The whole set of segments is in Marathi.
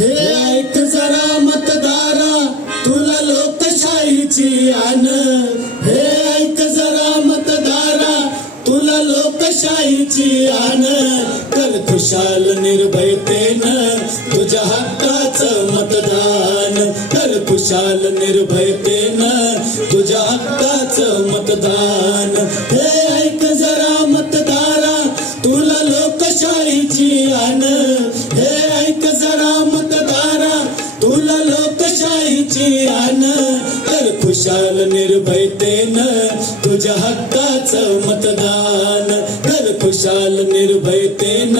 हे ऐक जरा मतदारा तुला लोकशाहीची आन हे ऐक जरा मतदारा तुला लोकशाहीची आन कर खुशाल निर्भयतेन तुझ्या हक्काचं मतदान. कर खुशाल निर्भयतेन तुझ्या हक्काचं मतदान. हे ऐक जरा विशाल निर्भयतेन तुझ्या हक्काचं मतदान. कर खुशाल निर्भयतेन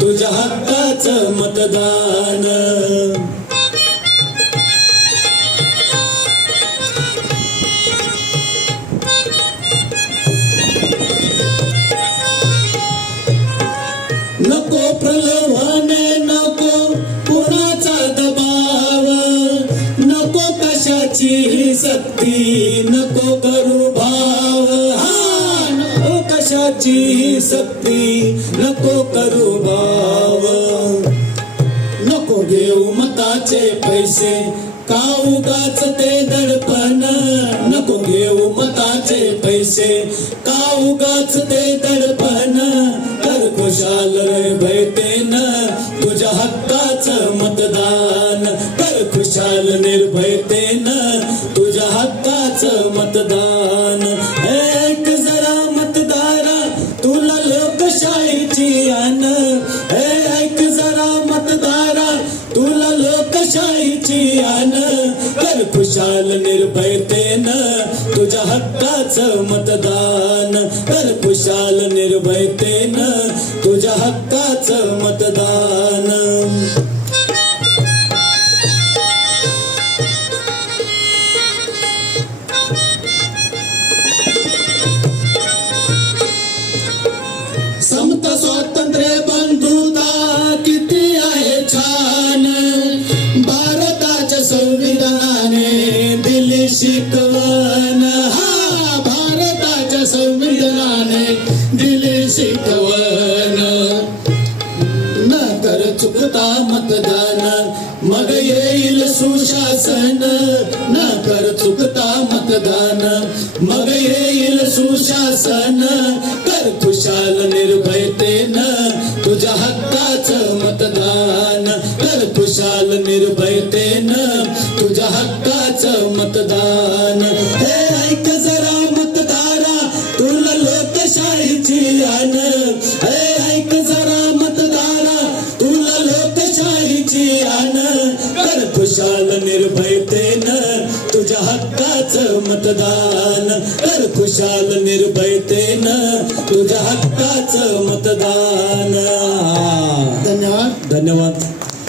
तुझ्या हक्काचं मतदान. सक्ती नको करू भाव. हा नको कशाची सक्ती नको करू भाव. नको घेऊ मताचे पैसे का उगाच ते दडपण. नको घेऊ मताचे पैसे का उगाच ते दडपण. तर खुशाल निर्भयतेन तुझ्या हक्काच मतदान. तर खुशाल निर्भय खुशाल निर्भयतेनं तुझ्या हक्काचं मतदान. कर खुशाल निर्भयतेनं तुझ्या हक्काचं मतदान. शिकवण. हा भारताच्या संविधानाने दिले शिकवण. न कर चुकता मतदान मग येईल सुशासन. न कर चुकता मतदान मग येईल सुशासन. कर खुशाल निर्भयतेनं तुझ्या हक्काचं मतदान. हे ऐक जरा मतदारा तुला लोकशाहीची आन. हे ऐक जरा मतदारा तुला लोकशाहीची आन. कर खुशाल निर्भयतेनं तुझ्या हक्काचं मतदान. कर खुशाल निर्भयतेनं तुझ्या हक्काचं मतदान. धन्यवाद. धन्यवाद.